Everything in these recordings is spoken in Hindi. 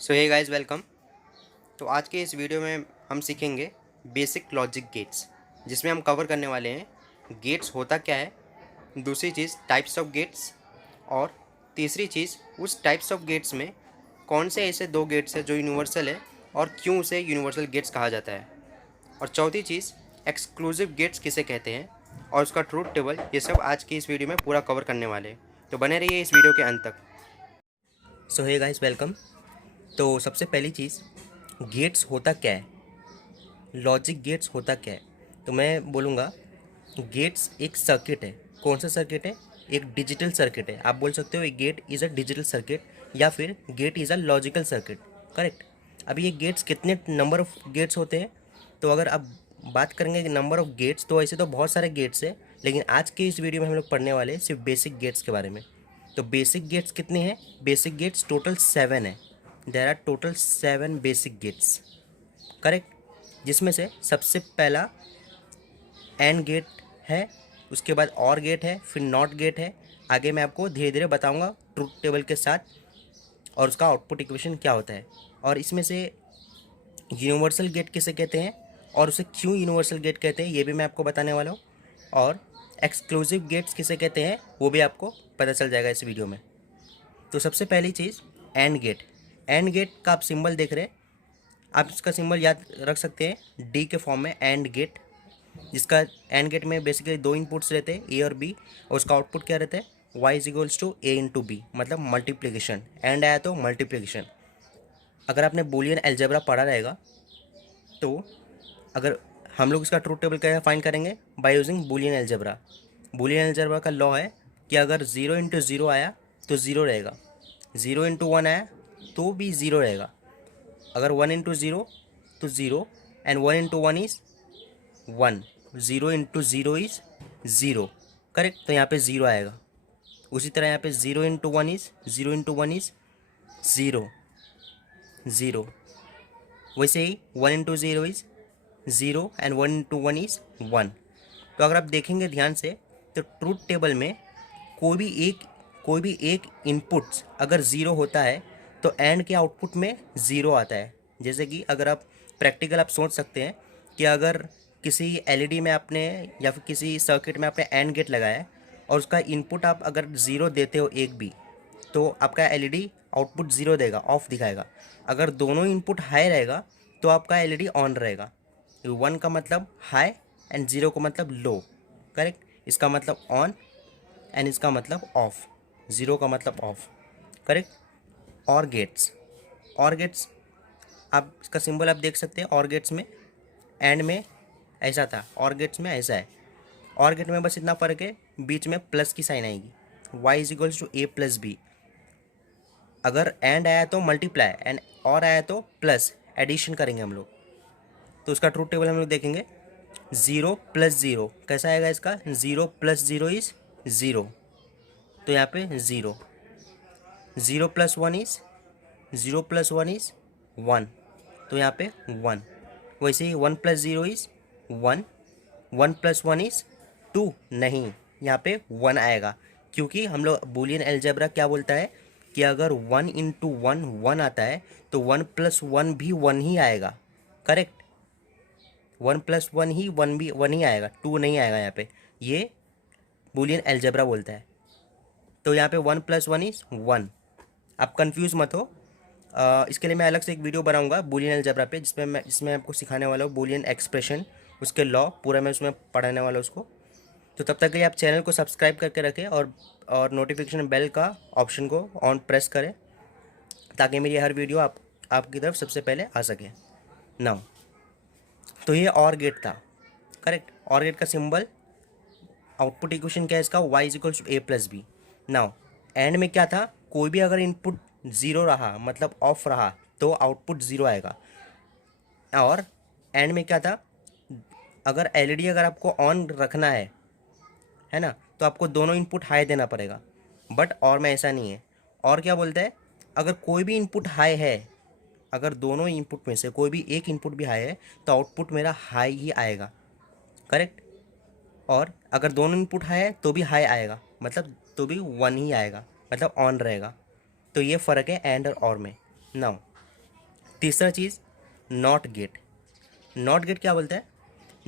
सो हे गाइस वेलकम। तो आज के इस वीडियो में हम सीखेंगे बेसिक लॉजिक गेट्स, जिसमें हम कवर करने वाले हैं गेट्स होता क्या है, दूसरी चीज़ टाइप्स ऑफ गेट्स, और तीसरी चीज़ उस टाइप्स ऑफ गेट्स में कौन से ऐसे दो गेट्स हैं जो यूनिवर्सल है और क्यों उसे यूनिवर्सल गेट्स कहा जाता है, और चौथी चीज़ एक्सक्लूसिव गेट्स किसे कहते हैं और उसका ट्रूथ टेबल। ये सब आज की इस वीडियो में पूरा कवर करने वाले हैं, तो बने रहिए इस वीडियो के अंत तक। सो हे गाइस वेलकम। तो सबसे पहली चीज़, गेट्स होता क्या है, लॉजिक गेट्स होता क्या है। तो मैं बोलूँगा गेट्स एक सर्किट है। कौन सा सर्किट है? एक डिजिटल सर्किट है। आप बोल सकते हो एक gate is a digital circuit, या फिर gate is a logical circuit. Correct. अभी ये गेट्स कितने नंबर ऑफ गेट्स होते हैं, तो अगर आप बात करेंगे नंबर ऑफ गेट्स, तो ऐसे तो बहुत सारे गेट्स हैं, लेकिन आज के इस वीडियो में हम लोग पढ़ने वाले हैं सिर्फ बेसिक गेट्स के बारे में। तो बेसिक गेट्स कितने हैं? बेसिक गेट्स टोटल 7 है। There are total 7 basic gates. Correct. जिसमें से सबसे पहला एंड गेट है, उसके बाद और गेट है, फिर नॉट गेट है। आगे मैं आपको धीरे धीरे बताऊंगा ट्रूथ टेबल के साथ, और उसका आउटपुट इक्वेशन क्या होता है। और इसमें से यूनिवर्सल गेट किसे कहते हैं और उसे क्यों यूनिवर्सल गेट कहते हैं, ये भी मैं आपको बताने वाला हूँ। और एक्सक्लूसिव गेट्स किसे कहते हैं वो भी आपको पता चल जाएगा इस वीडियो में। तो सबसे पहली चीज़, एंड गेट। एंड गेट का आप सिंबल देख रहे हैं, आप इसका सिंबल याद रख सकते हैं डी के फॉर्म में, एंड गेट। जिसका एंड गेट में बेसिकली दो इनपुट्स रहते हैं, ए और बी, और उसका आउटपुट क्या रहता है? Y is equals to A into B, मतलब मल्टीप्लिकेशन। एंड आया तो मल्टीप्लिकेशन। अगर आपने बूलियन अलजेब्रा पढ़ा रहेगा, तो अगर हम लोग इसका ट्रूथ टेबल कैसे फाइंड करेंगे? By using Boolean algebra. Boolean algebra का लॉ है कि अगर 0 इंटू ज़ीरो आया तो ज़ीरो रहेगा, 0 इंटू वन आया तो भी ज़ीरो रहेगा, अगर 1 इंटू ज़ीरो तो zero, and 1 into one is 1, 0 into zero is zero. Correct. तो यहाँ पे ज़ीरो आएगा। उसी तरह यहाँ पे 0 into one is zero, zero. वैसे ही 1 into zero is zero, and 1 into one is 1। तो अगर आप देखेंगे ध्यान से, तो ट्रूथ टेबल में कोई भी एक कोई भी एक इनपुट अगर ज़ीरो होता है तो एंड के आउटपुट में ज़ीरो आता है। जैसे कि अगर आप प्रैक्टिकल आप सोच सकते हैं कि अगर किसी एलईडी में आपने या फिर किसी सर्किट में आपने एंड गेट लगाया है, और उसका इनपुट आप अगर ज़ीरो देते हो एक भी, तो आपका एलईडी आउटपुट ज़ीरो देगा, ऑफ दिखाएगा। अगर दोनों इनपुट हाई रहेगा तो आपका एलईडी ऑन रहेगा। 1 का मतलब हाई एंड 0 का मतलब लो। करेक्ट। इसका मतलब ऑन एंड इसका मतलब ऑफ, 0 का मतलब ऑफ। करेक्ट। और गेट्स आप इसका सिंबल आप देख सकते हैं। और गेट्स में एंड में ऐसा था, और गेट्स में ऐसा है। और गेट में बस इतना फ़र्क है, बीच में प्लस की साइन आएगी, y is equals to A plus B. अगर एंड आया तो मल्टीप्लाई, एंड और आया तो प्लस, एडिशन करेंगे हम लोग। तो उसका ट्रूथ टेबल हम लोग देखेंगे। 0 प्लस 0 कैसा आएगा इसका? 0 प्लस 0 इज़ 0, तो यहाँ पे 0। 0 प्लस 1 इज़ 0 प्लस 1 इज़ 1, तो यहाँ पे 1। वैसे ही 1 प्लस 0 इज़ 1, 1 प्लस 1 इज़ 2, नहीं, यहाँ पे 1 आएगा, क्योंकि हम लोग बूलियन अलजेब्रा क्या बोलता है कि अगर 1 इंटू वन 1 आता है तो 1 प्लस 1 भी 1 ही आएगा। करेक्ट। 1 प्लस 1 ही 1 भी 1 ही आएगा, 2 नहीं आएगा यहाँ पे, ये बूलियन अलजेब्रा बोलता है। तो यहाँ पे 1 प्लस 1 इज़ 1। आप कंफ्यूज मत हो। इसके लिए मैं अलग से एक वीडियो बनाऊंगा बूलियन अलजेब्रा पे, जिसमें आपको सिखाने वाला हूँ बूलियन एक्सप्रेशन, उसके लॉ पूरा मैं उसमें पढ़ाने वाला हूँ उसको। तो तब तक के लिए आप चैनल को सब्सक्राइब करके रखें, और नोटिफिकेशन बेल का ऑप्शन को ऑन प्रेस करें, ताकि मेरी हर वीडियो आपकी तरफ सबसे पहले आ सके। नाउ, तो ये और गेट था। करेक्ट। और गेट का सिंबल, आउटपुट इक्वेशन क्या है इसका? y is equals to A plus B. Now, end में क्या था? कोई भी अगर इनपुट ज़ीरो रहा, मतलब ऑफ रहा, तो आउटपुट ज़ीरो आएगा। और एंड में क्या था? अगर एलईडी अगर आपको ऑन रखना है ना, तो आपको दोनों इनपुट हाई देना पड़ेगा। बट और में ऐसा नहीं है। और क्या बोलता है? अगर कोई भी इनपुट हाई है, अगर दोनों इनपुट में से कोई भी एक इनपुट भी हाई है, तो आउटपुट मेरा हाई ही आएगा। करेक्ट। और अगर दोनों इनपुट हाई है तो भी हाई आएगा, मतलब तो भी 1 ही आएगा, मतलब ऑन रहेगा। तो ये फ़र्क है एंड और में। नाउ, तीसरा चीज़ नॉट गेट। नॉट गेट क्या बोलते हैं?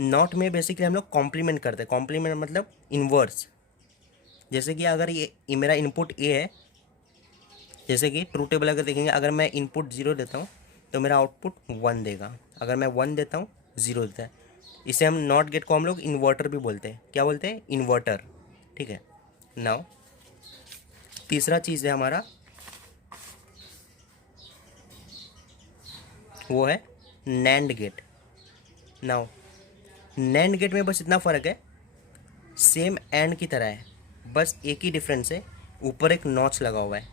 नॉट में बेसिकली हम लोग कॉम्प्लीमेंट करते हैं। कॉम्प्लीमेंट मतलब इन्वर्स। जैसे कि अगर ये मेरा इनपुट ए है, जैसे कि ट्रू टेबल अगर देखेंगे, अगर मैं इनपुट 0 देता हूँ तो मेरा आउटपुट 1 देगा, अगर मैं 1 देता हूँ 0 देता है। इसे हम नॉट गेट को हम लोग इन्वर्टर भी बोलते हैं। क्या बोलते हैं? इन्वर्टर। ठीक है। नाउ तीसरा चीज़ है हमारा, वो है NAND gate. Now NAND gate में बस इतना फ़र्क है, सेम एंड की तरह है, बस एक ही डिफरेंस है, ऊपर एक नॉच लगा हुआ है,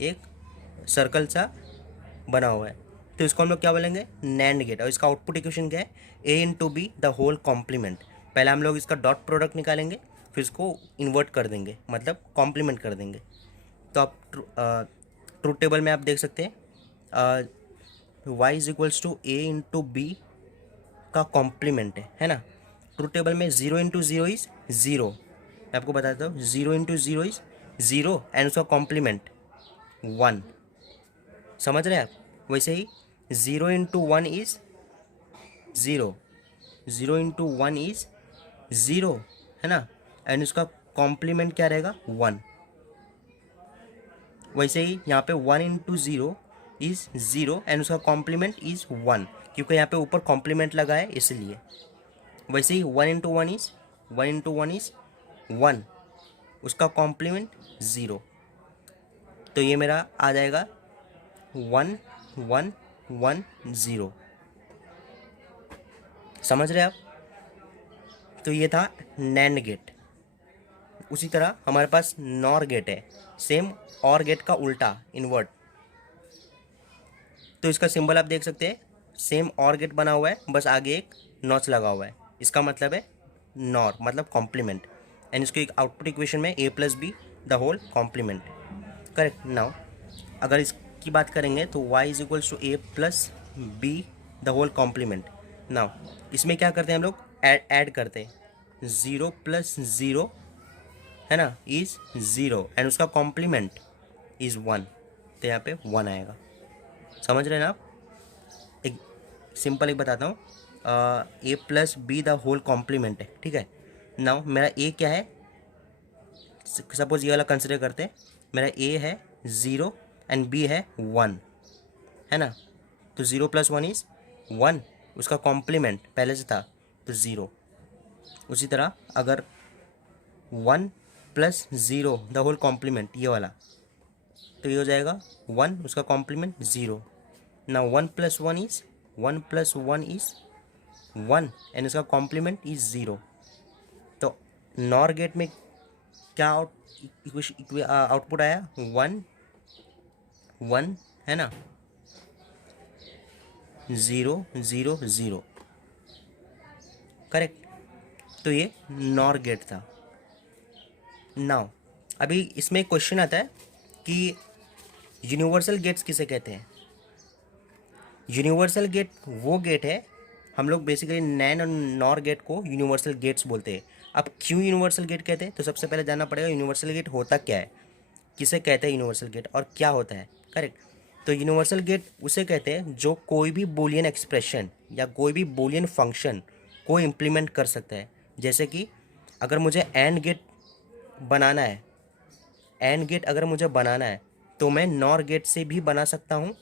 एक सर्कल सा बना हुआ है। तो इसको हम लोग क्या बोलेंगे? NAND gate. और इसका आउटपुट इक्वेशन क्या है? A into B the whole complement. पहले हम लोग इसका डॉट प्रोडक्ट निकालेंगे, फिर इसको इन्वर्ट कर देंगे, मतलब कॉम्प्लीमेंट कर देंगे। तो आप ट्रूथ टेबल में आप देख सकते हैं y is equals to A into B का कॉम्प्लीमेंट है ना। ट्रूथ टेबल में 0 इंटू 0 इज 0। मैं आपको बताता हूँ, 0 इंटू 0 इज 0 एंड उसका कॉम्प्लीमेंट 1। समझ रहे हैं आप? वैसे ही 0 इंटू 1 इज 0, 0 इंटू 1 इज 0, है ना, एंड उसका कॉम्प्लीमेंट क्या रहेगा? 1। वैसे ही यहाँ पे 1 इंटू 0 इज 0 एंड उसका कॉम्प्लीमेंट इज 1, क्योंकि यहाँ पे ऊपर कॉम्प्लीमेंट लगा है इसलिए। वैसे ही 1 इंटू 1 इज 1 इंटू 1 इज 1, उसका कॉम्प्लीमेंट 0। तो ये मेरा आ जाएगा 1 1 1 0। समझ रहे आप? तो ये था नैंड गेट। उसी तरह हमारे पास नॉर गेट है, सेम और गेट का उल्टा, इन्वर्ट। तो इसका सिंबल आप देख सकते हैं, सेम और गेट बना हुआ है, बस आगे एक नॉच लगा हुआ है। इसका मतलब है नॉर, मतलब कॉम्प्लीमेंट। एंड इसको एक आउटपुट इक्वेशन में A plus B the whole complement. Correct. Now अगर इसकी बात करेंगे तो y is equals to A plus B the whole complement. Now इसमें क्या करते हैं हम लोग? ऐड करते हैं। 0 प्लस 0, है ना, इज 0 एंड उसका कॉम्प्लीमेंट इज 1। तो यहाँ पे 1 आएगा। समझ रहे हैं ना आप? एक सिंपल एक बताता हूँ, A plus B the whole complement है, ठीक है। नाउ मेरा ए क्या है? सपोज ये वाला कंसिडर करते हैं। मेरा ए है 0 एंड बी है 1, है ना। तो 0 प्लस 1 इज 1, उसका कॉम्प्लीमेंट पहले से था तो 0। उसी तरह अगर 1 प्लस 0 द होल कॉम्प्लीमेंट, ये वाला, तो ये हो जाएगा 1, उसका कॉम्प्लीमेंट 0। ना 1 plus 1 is 1 plus 1 is 1 and इसका कॉम्प्लीमेंट इज 0। तो नॉर गेट में क्या आउटपुट आया? 1 1, है ना, 0 0 0। करेक्ट। तो ये नॉर गेट था। नाउ अभी इसमें क्वेश्चन आता है कि यूनिवर्सल गेट्स किसे कहते हैं? यूनिवर्सल गेट वो गेट है, हम लोग बेसिकली नैन और नॉर गेट को यूनिवर्सल गेट्स बोलते हैं। अब क्यों यूनिवर्सल गेट कहते हैं? तो सबसे पहले जानना पड़ेगा यूनिवर्सल गेट होता क्या है, किसे कहते हैं यूनिवर्सल गेट, और क्या होता है। करेक्ट। तो यूनिवर्सल गेट उसे कहते हैं जो कोई भी बूलियन एक्सप्रेशन या कोई भी बूलियन फंक्शन को इम्प्लीमेंट कर सकता है। जैसे कि अगर मुझे एंड गेट बनाना है, एंड गेट अगर मुझे बनाना है तो मैं नॉर गेट से भी बना सकता हूँ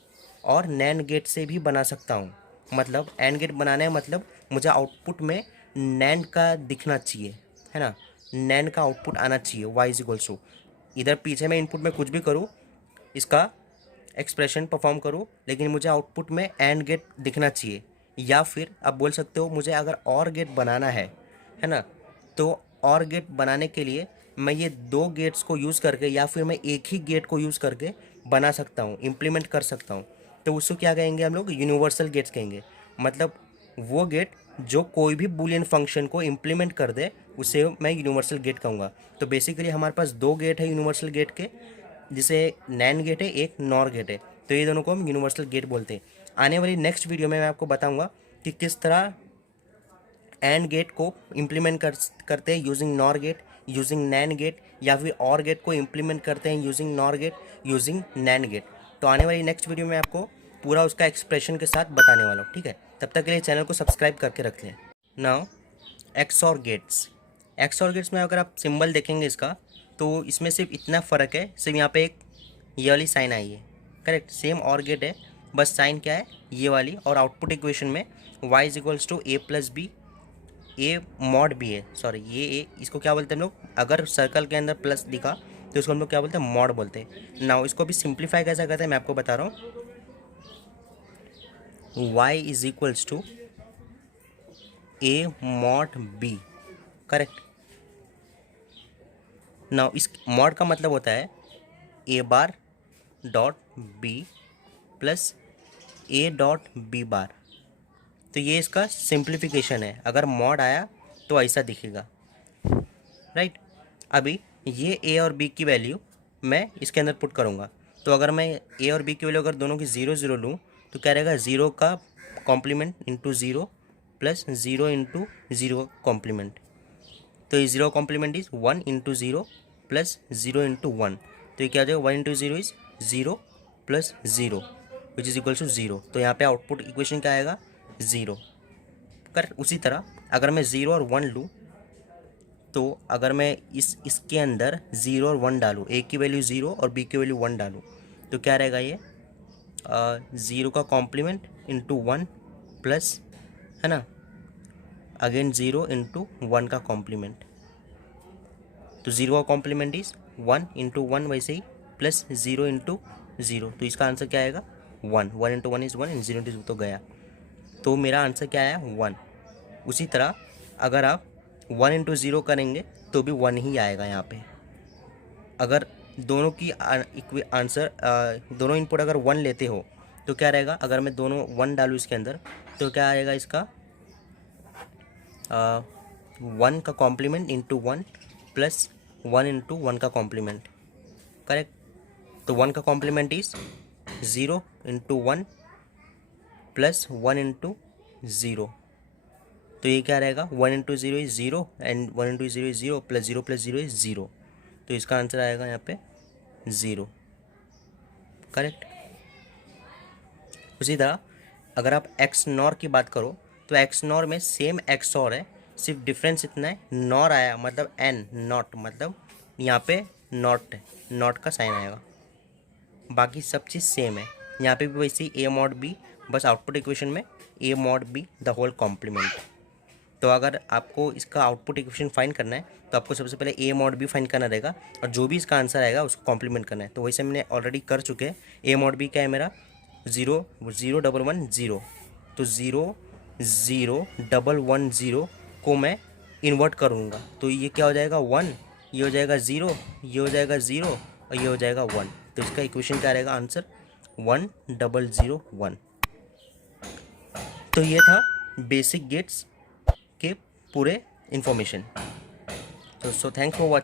और नैंड गेट से भी बना सकता हूँ। मतलब एंड गेट बनाना है मतलब मुझे आउटपुट में नैंड का दिखना चाहिए, है ना, नैंड का आउटपुट आना चाहिए। वाई इज इक्वल्स टू, इधर पीछे मैं इनपुट में कुछ भी करूँ, इसका एक्सप्रेशन परफॉर्म करूँ, लेकिन मुझे आउटपुट में एंड गेट दिखना चाहिए। या फिर आप बोल सकते हो मुझे अगर और गेट बनाना है ना, तो और गेट बनाने के लिए मैं ये दो गेट्स को यूज़ करके या फिर मैं एक ही गेट को यूज़ करके बना सकता हूँ, इम्प्लीमेंट कर सकता हूँ। तो उसको क्या कहेंगे हम लोग? यूनिवर्सल गेट्स कहेंगे। मतलब वो गेट जो कोई भी बूलियन फंक्शन को इम्प्लीमेंट कर दे उसे मैं यूनिवर्सल गेट कहूँगा। तो बेसिकली हमारे पास दो गेट है यूनिवर्सल गेट के, जिसे नैंड गेट है, एक नॉर गेट है। तो ये दोनों को हम यूनिवर्सल गेट बोलते हैं। आने वाली नेक्स्ट वीडियो में मैं आपको बताऊँगा कि किस तरह एंड गेट को इम्प्लीमेंट करते हैं using NOR gate, using NAND gate, या फिर और गेट को इम्प्लीमेंट करते हैं using NOR gate, using NAND gate. तो आने वाली नेक्स्ट वीडियो में आपको पूरा उसका एक्सप्रेशन के साथ बताने वाला हूँ, ठीक है। तब तक के लिए चैनल को सब्सक्राइब करके रख लें। Now XOR gates. XOR gates में अगर आप सिंबल देखेंगे इसका, तो इसमें सिर्फ इतना फ़र्क है, सिर्फ यहाँ पे एक ये वाली साइन आई है, करेक्ट। सेम और गेट है, बस साइन क्या है ये वाली। और आउटपुट इक्वेशन में y is equals to a plus B, A mod B है, सॉरी ये ए, इसको क्या बोलते हैं हम लोग, अगर सर्कल के अंदर प्लस दिखा तो इसको हम लोग क्या बोलते हैं, मॉड बोलते हैं। नाउ इसको भी सिंप्लीफाई कैसे करते हैं मैं आपको बता रहा हूँ। y is equals to a mod b, correct. Now इस मॉड का मतलब होता है a bar dot b plus a dot b bar. तो ये इसका सिंप्लीफिकेशन है, अगर मॉड आया तो ऐसा दिखेगा, राइट। अभी ये a और b की वैल्यू मैं इसके अंदर पुट करूँगा, तो अगर मैं a और b की वैल्यू अगर दोनों की 0 0 लूँ तो क्या रहेगा, 0 का complement into 0 plus 0 into 0 complement. तो ये 0 complement is 1 into 0 plus 0 into 1। तो ये क्या हो जाएगा, 1 into 0 is 0 plus 0 which is equal to 0। तो यहाँ पे आउटपुट इक्वेशन क्या आएगा, 0। कर उसी तरह अगर मैं 0 और 1 लूँ, तो अगर मैं इसके अंदर 0 और 1 डालूँ, ए की वैल्यू 0 और बी की वैल्यू 1 डालूँ, तो क्या रहेगा ये 0 का कॉम्प्लीमेंट इंटू 1 प्लस, है ना, अगेन 0 इंटू 1 का कॉम्प्लीमेंट। तो 0 का कॉम्प्लीमेंट इज 1 इंटू 1 वैसे ही प्लस 0 इंटू 0। तो इसका आंसर क्या आएगा, 1। 1 इंटू 1 इज़ 1 एंड 0 इंटू 0 तो गया। तो मेरा आंसर क्या आया, 1। उसी तरह अगर आप 1 इंटू 0 करेंगे तो भी 1 ही आएगा यहाँ पे। अगर दोनों की आंसर दोनों इनपुट अगर 1 लेते हो तो क्या रहेगा, अगर मैं दोनों 1 डालूँ इसके अंदर तो क्या आएगा, इसका 1 का कॉम्प्लीमेंट इंटू 1 प्लस 1 इंटू 1 का कॉम्प्लीमेंट, करेक्ट। तो 1 का complement is 0 into 1 plus 1 into 0। तो ये क्या रहेगा, 1 into 0 is 0 and 1 into 0 is 0 plus 0 is 0। तो इसका आंसर आएगा यहाँ पे 0, करेक्ट। उसी तरह अगर आप एक्स नॉर की बात करो तो एक्स नॉर में सेम एक्स और है, सिर्फ डिफरेंस इतना है, नॉर आया मतलब एन, नॉट मतलब यहाँ पे नॉट है, नॉट का साइन आएगा, बाकी सब चीज़ सेम है। यहाँ पे भी वैसे ही a मॉड b, बस आउटपुट इक्वेशन में a mod b the whole complement. तो अगर आपको इसका आउटपुट इक्वेशन फाइंड करना है तो आपको सबसे पहले a मॉड b फाइंड करना रहेगा, और जो भी इसका आंसर आएगा उसको कॉम्प्लीमेंट करना है। तो वैसे मैंने ऑलरेडी कर चुके हैं। a मॉड b क्या है मेरा, 0 0 1 1 0। तो 0 0 1 1 0 को मैं इन्वर्ट करूँगा, तो ये क्या हो जाएगा 1, ये हो जाएगा 0, ये हो जाएगा 0 और ये हो जाएगा 1। तो इसका इक्वेशन क्या रहेगा, आंसर 1 0 0 1। तो ये था बेसिक गेट्स के पूरे इन्फॉर्मेशन। तो थैंक्स फॉर वॉचिंग।